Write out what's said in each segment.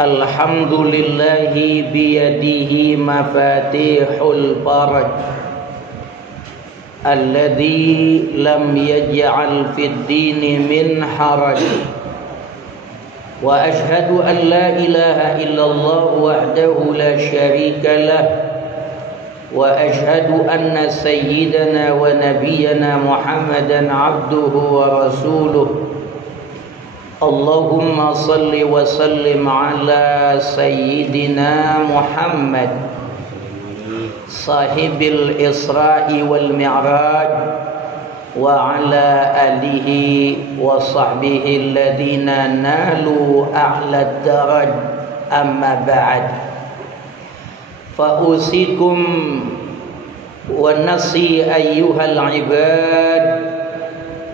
Alhamdulillahi biyadihi mafatihul faraj alladhi lam yaj'al fid dini min haraj wa ashhadu an la ilaha illallah wahdahu la syarika lah wa ashhadu anna sayyidana wa nabiyyana Muhammadan abduhu wa rasuluh. Allahumma salli wa sallim ala sayyidina Muhammad sahibil Isra'i wal Mi'raj wa ala alihi wa sahbihi alladhina nalu a'la daraj, amma ba'd. Fa usikum wa nasi ayyuhal ibad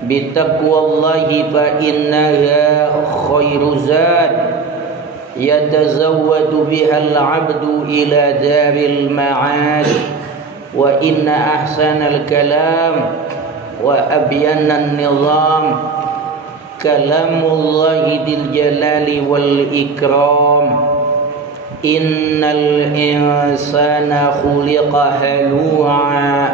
bitaqwallahi fa innaha khairu zad yatazawwadu bihal abdu ila daril ma'ad wa inna ahsanal kalam wa abyanan nizam kalamullahi dil jalali wal ikram. Innal insana khuliqa halu'a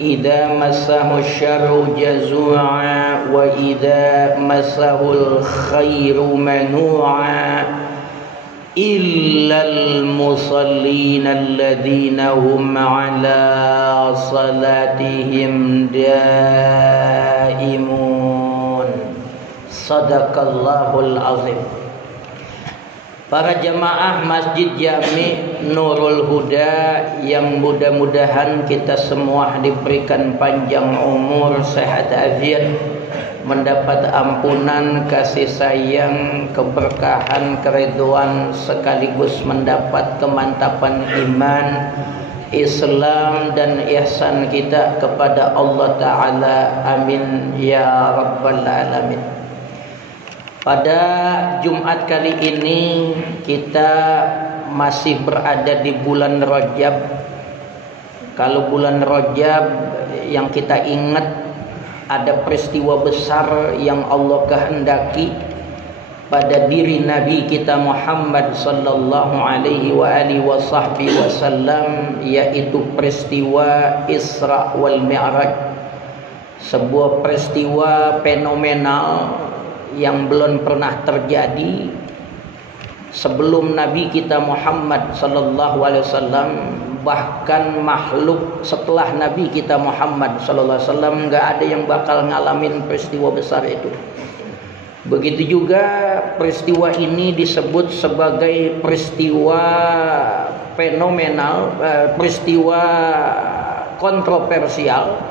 idza massahu syarru jazua wa idza massahul khairu manu'a illal musallin alladzina hum ala salatihim daimun. Sadaqallahul azim. Para jamaah Masjid Jami Nurul Huda yang mudah-mudahan kita semua diberikan panjang umur, sehat afiat, mendapat ampunan, kasih sayang, keberkahan, keridhaan, sekaligus mendapat kemantapan iman, Islam dan ihsan kita kepada Allah Ta'ala. Amin ya Rabbal Alamin. Pada Jumat kali ini kita masih berada di bulan Rajab. Kalau bulan Rajab yang kita ingat ada peristiwa besar yang Allah kehendaki pada diri Nabi kita Muhammad sallallahu alaihi wasallam, yaitu peristiwa Isra wal Mi'raj. Sebuah peristiwa fenomenal yang belum pernah terjadi sebelum Nabi kita Muhammad sallallahu alaihi wasallam, bahkan makhluk setelah Nabi kita Muhammad sallallahu alaihi wasallam enggak ada yang bakal ngalamin peristiwa besar itu. Begitu juga peristiwa ini disebut sebagai peristiwa fenomenal, peristiwa kontroversial,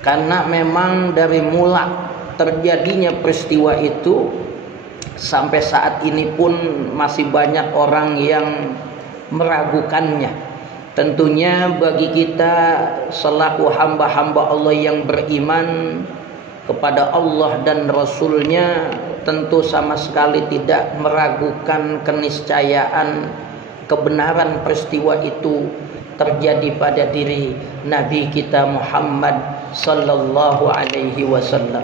karena memang dari mula terjadinya peristiwa itu sampai saat ini pun masih banyak orang yang meragukannya. Tentunya bagi kita selaku hamba-hamba Allah yang beriman kepada Allah dan Rasulnya, tentu sama sekali tidak meragukan keniscayaan kebenaran peristiwa itu terjadi pada diri Nabi kita Muhammad sallallahu alaihi wasallam.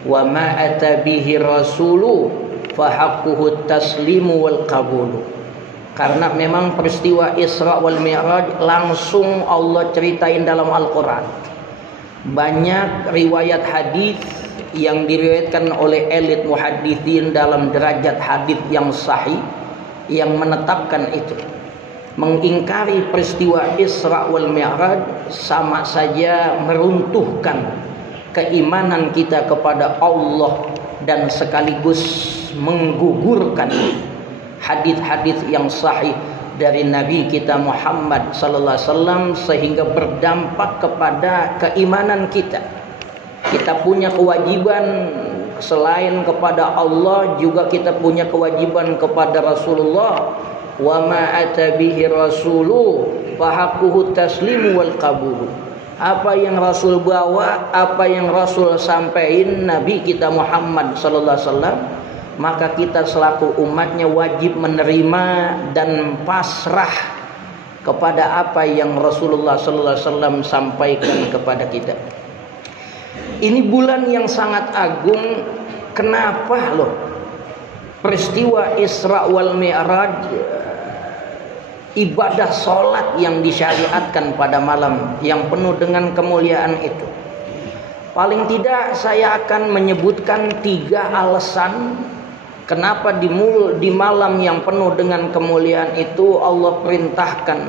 Wa ma ata bihi rasulu fa haqquhu taslimu wal qabulu. Karena memang peristiwa Isra wal Mi'raj langsung Allah ceritain dalam Al-Qur'an. Banyak riwayat hadis yang diriwayatkan oleh elit muhadditsin dalam derajat hadis yang sahih yang menetapkan itu. Mengingkari peristiwa Isra wal Mi'raj sama saja meruntuhkan keimanan kita kepada Allah dan sekaligus menggugurkan hadis-hadis yang sahih dari Nabi kita Muhammad sallallahu alaihi wasallam, sehingga berdampak kepada keimanan kita. Kita punya kewajiban selain kepada Allah, juga kita punya kewajiban kepada Rasulullah. Wa ma ata bihi rasulu fa haqquhu taslimu wal qabulu. Apa yang Rasul bawa, apa yang Rasul sampaikan Nabi kita Muhammad sallallahu alaihi wasallam, maka kita selaku umatnya wajib menerima dan pasrah kepada apa yang Rasulullah sallallahu alaihi wasallam sampaikan kepada kita. Ini bulan yang sangat agung. Kenapa loh peristiwa Isra wal Mi'raj, ibadah sholat yang disyariatkan pada malam yang penuh dengan kemuliaan itu? Paling tidak saya akan menyebutkan 3 alasan kenapa di malam yang penuh dengan kemuliaan itu Allah perintahkan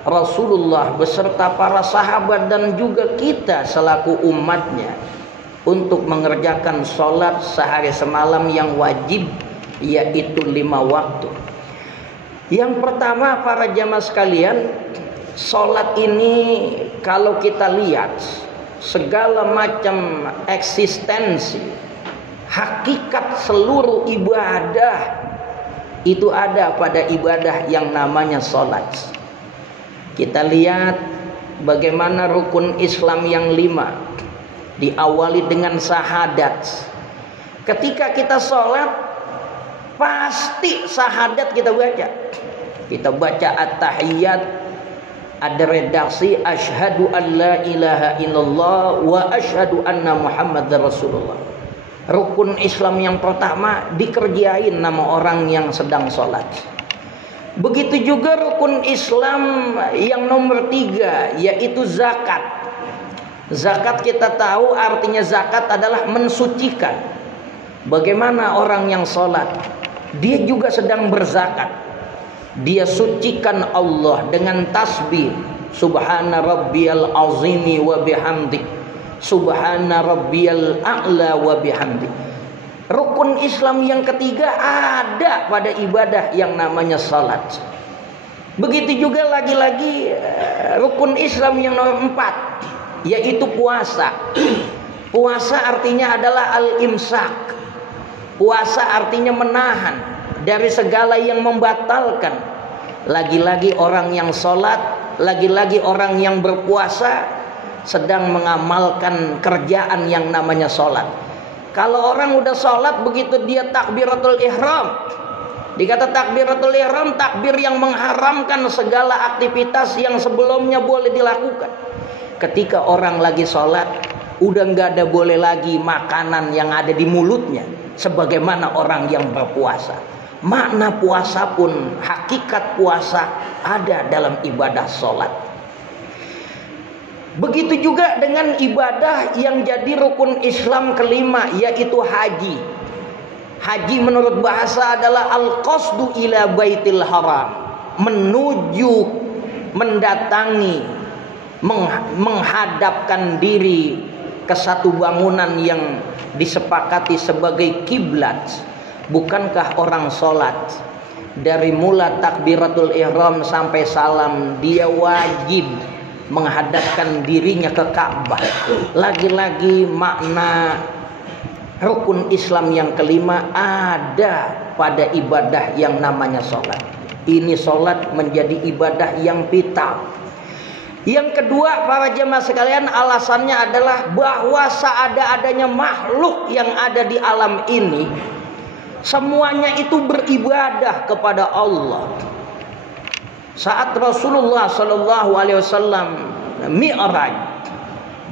Rasulullah beserta para sahabat dan juga kita selaku umatnya untuk mengerjakan sholat sehari semalam yang wajib, yaitu 5 waktu. Yang pertama, para jamaah sekalian, sholat ini kalau kita lihat segala macam eksistensi, hakikat seluruh ibadah itu ada pada ibadah yang namanya sholat. Kita lihat bagaimana rukun Islam yang 5 diawali dengan syahadat. Ketika kita sholat, pasti syahadat kita baca. Kita baca at-tahiyyat, ada redaksi asyhadu an la ilaha illallah wa asyhadu anna muhammadar rasulullah. Rukun Islam yang pertama dikerjain nama orang yang sedang sholat. Begitu juga rukun Islam yang nomor 3, yaitu zakat. Zakat kita tahu artinya zakat adalah mensucikan. Bagaimana orang yang sholat, dia juga sedang berzakat. Dia sucikan Allah dengan tasbih, subhana rabbiyal azimi wa bihamdi, subhana rabbiyal a'la wa bihamdi. Rukun Islam yang ketiga ada pada ibadah yang namanya salat. Begitu juga lagi-lagi rukun Islam yang nomor 4, yaitu puasa. Puasa artinya adalah al-imsak. Puasa artinya menahan dari segala yang membatalkan. Lagi-lagi orang yang sholat, lagi-lagi orang yang berpuasa sedang mengamalkan kerjaan yang namanya sholat. Kalau orang udah sholat, begitu dia takbiratul ihram, dikata takbiratul ihram, takbir yang mengharamkan segala aktivitas yang sebelumnya boleh dilakukan. Ketika orang lagi sholat, udah nggak ada boleh lagi makanan yang ada di mulutnya, sebagaimana orang yang berpuasa. Makna puasa pun, hakikat puasa ada dalam ibadah sholat. Begitu juga dengan ibadah yang jadi rukun Islam kelima, yaitu haji. Haji menurut bahasa adalah al-qasdu ila baitil haram, menuju, mendatangi, menghadapkan diri ke satu bangunan yang disepakati sebagai kiblat. Bukankah orang sholat dari mula takbiratul ihram sampai salam dia wajib menghadapkan dirinya ke Ka'bah? Lagi-lagi makna rukun Islam yang kelima ada pada ibadah yang namanya sholat. Ini sholat menjadi ibadah yang vital. Yang kedua, para jemaah sekalian, alasannya adalah bahwa seada-adanya makhluk yang ada di alam ini, semuanya itu beribadah kepada Allah. Saat Rasulullah SAW Mi'raj,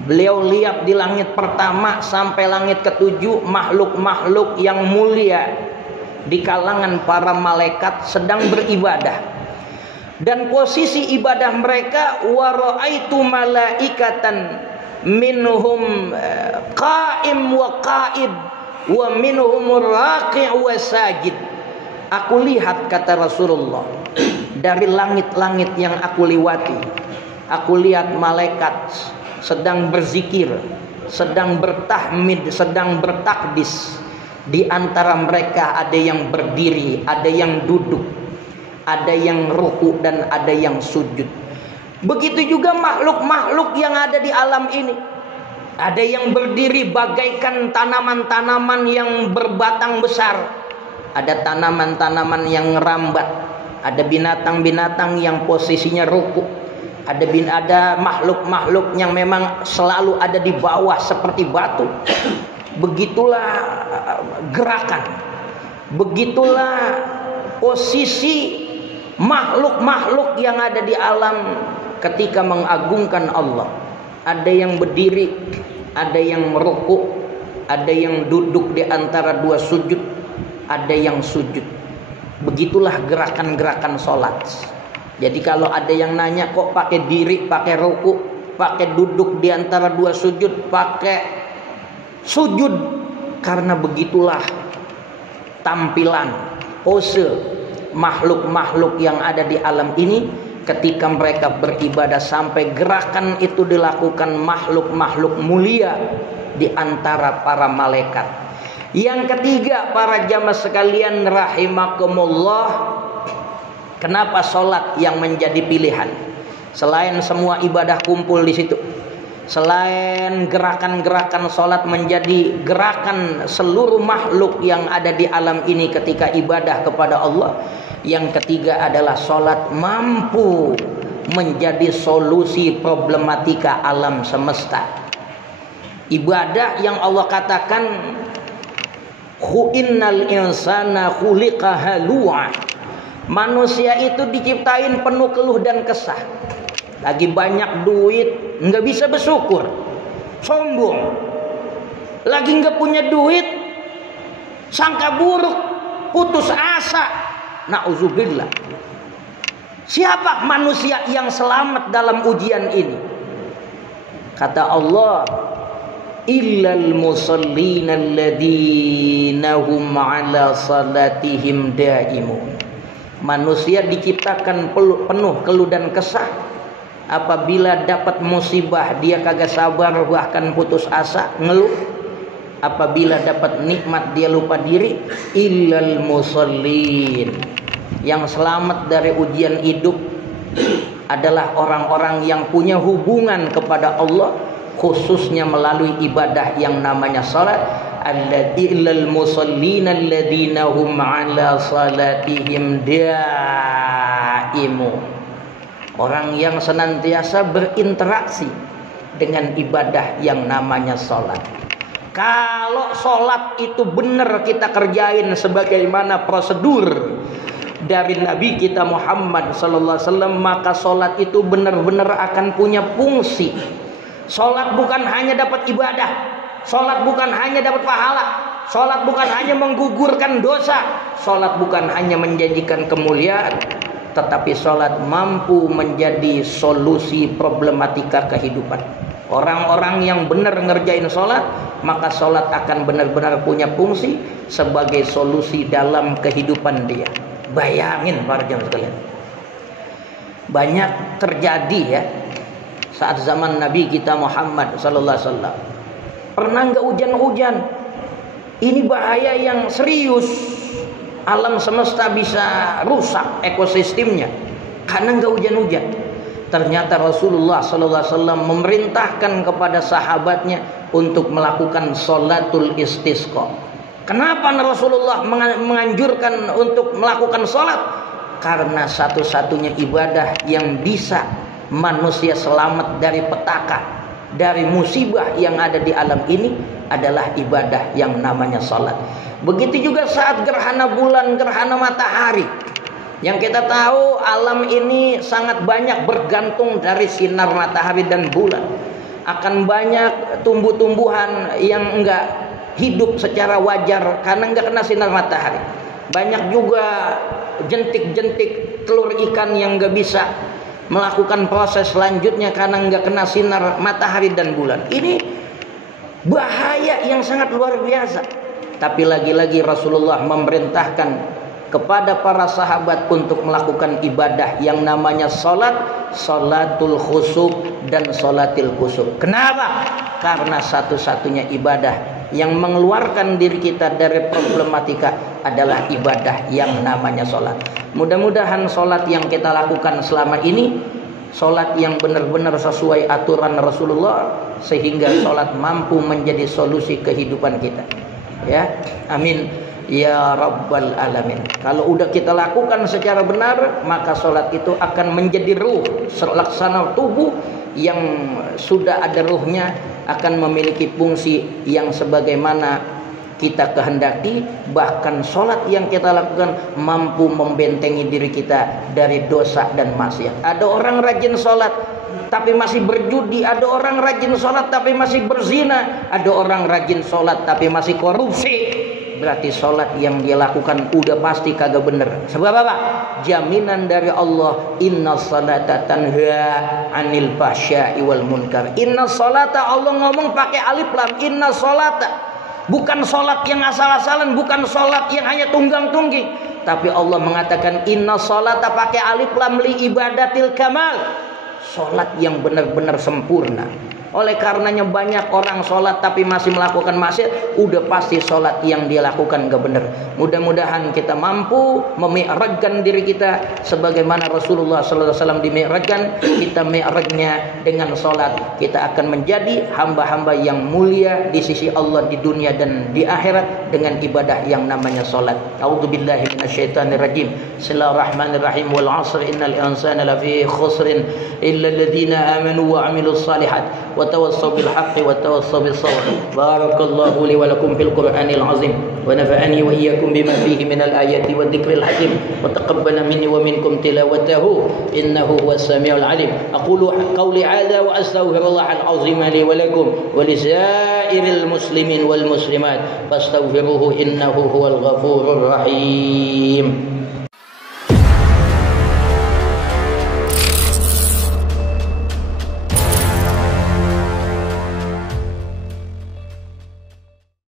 beliau lihat di langit pertama sampai langit ke-7 makhluk-makhluk yang mulia di kalangan para malaikat sedang beribadah. Dan posisi ibadah mereka, wa ra'aitu malaikatan minhum qa'im wa qa'id wa minhum raqi' wa sajid. Aku lihat, kata Rasulullah, dari langit-langit yang aku lewati, aku lihat malaikat sedang berzikir, sedang bertahmid, sedang bertakbis. Di antara mereka ada yang berdiri, ada yang duduk, ada yang ruku dan ada yang sujud. Begitu juga makhluk-makhluk yang ada di alam ini. Ada yang berdiri bagaikan tanaman-tanaman yang berbatang besar. Ada tanaman-tanaman yang merambat. Ada binatang-binatang yang posisinya ruku. Ada makhluk-makhluk yang memang selalu ada di bawah seperti batu. Begitulah gerakan. Begitulah posisi makhluk-makhluk yang ada di alam ketika mengagungkan Allah. Ada yang berdiri, ada yang merukuk, ada yang duduk di antara dua sujud, ada yang sujud. Begitulah gerakan-gerakan sholat. Jadi kalau ada yang nanya kok pakai diri, pakai rukuk, pakai duduk di antara dua sujud, pakai sujud, karena begitulah tampilan, pose makhluk-makhluk yang ada di alam ini. Ketika mereka beribadah sampai gerakan itu dilakukan makhluk-makhluk mulia di antara para malaikat. Yang ketiga, para jamaah sekalian rahimakumullah, kenapa sholat yang menjadi pilihan? Selain semua ibadah kumpul di situ, selain gerakan-gerakan sholat menjadi gerakan seluruh makhluk yang ada di alam ini ketika ibadah kepada Allah, yang ketiga adalah sholat mampu menjadi solusi problematika alam semesta. Ibadah yang Allah katakan, innal insana khuliqa halu'a. Manusia itu diciptain penuh keluh dan kesah. Lagi banyak duit, nggak bisa bersyukur, sombong. Lagi nggak punya duit, sangka buruk, putus asa. Na'udzubillah. Siapa manusia yang selamat dalam ujian ini? Kata Allah, illal musallina alladzina hum ala salatihim daimun. Manusia diciptakan penuh keluh dan kesah. Apabila dapat musibah dia kagak sabar, bahkan putus asa, ngeluh. Apabila dapat nikmat dia lupa diri. Illal musallin. Yang selamat dari ujian hidup adalah orang-orang yang punya hubungan kepada Allah, khususnya melalui ibadah yang namanya salat. Illal musallin alladzina hum ala salatihim daimun. Orang yang senantiasa berinteraksi dengan ibadah yang namanya sholat. Kalau sholat itu benar kita kerjain sebagaimana prosedur dari Nabi kita Muhammad sallallahu alaihi wasallam, maka sholat itu benar-benar akan punya fungsi. Sholat bukan hanya dapat ibadah, sholat bukan hanya dapat pahala, sholat bukan hanya menggugurkan dosa, sholat bukan hanya menjanjikan kemuliaan, tetapi sholat mampu menjadi solusi problematika kehidupan. Orang-orang yang benar ngerjain sholat, maka sholat akan benar-benar punya fungsi sebagai solusi dalam kehidupan dia. Bayangin para jamaah sekalian, banyak terjadi ya saat zaman Nabi kita Muhammad sallallahu alaihi wasallam. Pernah nggak hujan-hujan? Ini bahaya yang serius. Alam semesta bisa rusak ekosistemnya karena nggak hujan-hujan. Ternyata Rasulullah sallallahu alaihi wasallam memerintahkan kepada sahabatnya untuk melakukan sholatul istisqa. Kenapa Rasulullah menganjurkan untuk melakukan sholat? Karena satu-satunya ibadah yang bisa manusia selamat dari petaka, dari musibah yang ada di alam ini adalah ibadah yang namanya sholat. Begitu juga saat gerhana bulan, gerhana matahari. Yang kita tahu alam ini sangat banyak bergantung dari sinar matahari dan bulan. Akan banyak tumbuh-tumbuhan yang enggak hidup secara wajar karena enggak kena sinar matahari. Banyak juga jentik-jentik telur ikan yang enggak bisa melakukan proses selanjutnya karena enggak kena sinar matahari dan bulan. Ini bahaya yang sangat luar biasa. Tapi lagi-lagi Rasulullah memerintahkan kepada para sahabat untuk melakukan ibadah yang namanya sholat, sholatul khusyuk dan sholatil kusuk. Kenapa? Karena satu-satunya ibadah yang mengeluarkan diri kita dari problematika adalah ibadah yang namanya sholat. Mudah-mudahan sholat yang kita lakukan selama ini sholat yang benar-benar sesuai aturan Rasulullah, sehingga sholat mampu menjadi solusi kehidupan kita. Ya, amin ya rabbal alamin. Kalau udah kita lakukan secara benar, maka sholat itu akan menjadi ruh, laksana tubuh yang sudah ada ruhnya, akan memiliki fungsi yang sebagaimana kita kehendaki. Bahkan sholat yang kita lakukan mampu membentengi diri kita dari dosa dan maksiat. Ada orang rajin sholat, tapi masih berjudi, ada orang rajin sholat tapi masih berzina, ada orang rajin sholat tapi masih korupsi. Berarti sholat yang dia lakukan udah pasti kagak bener. Sebab apa? Jaminan dari Allah, inna salata tanha anil fahsya'i wal munkar. Inna salata, Allah ngomong pakai alif lam, inna salata. Bukan sholat yang asal-asalan, bukan sholat yang hanya tunggang-tunggi, tapi Allah mengatakan inna salata pakai alif lam li ibadatil kamal. Sholat yang benar-benar sempurna. Oleh karenanya banyak orang sholat tapi masih melakukan maksiat, udah pasti sholat yang dia lakukan gak benar. Mudah-mudahan kita mampu memi'rajkan diri kita sebagaimana Rasulullah SAW dimi'rajkan. Kita mi'rajnya dengan sholat, kita akan menjadi hamba-hamba yang mulia di sisi Allah di dunia dan di akhirat dengan ibadah yang namanya sholat. A'udzubillahi minasyaitonirrajim. Bismillahirrahmanirrahim. Wal 'asr innal insana lafi khusrin illa alladziina aamanu wa 'amilus shalihat wa tawassaw bil haqqi wa tawassaw bis sabr. Barakallahu li wa lakum fil Qur'anil 'azim wa nafa'ani wa iyyakum bima fihi minal ayati wa dzikril hakim wa taqabbala minni wa minkum tilawatahu innahu huwas samiul 'alim. Aqulu qawli 'hadza wa astaghfirullahal 'azim li wa lakum wa li sa'iril muslimin wal muslimat fastaghfiruhu innahu huwal ghafurur rahim.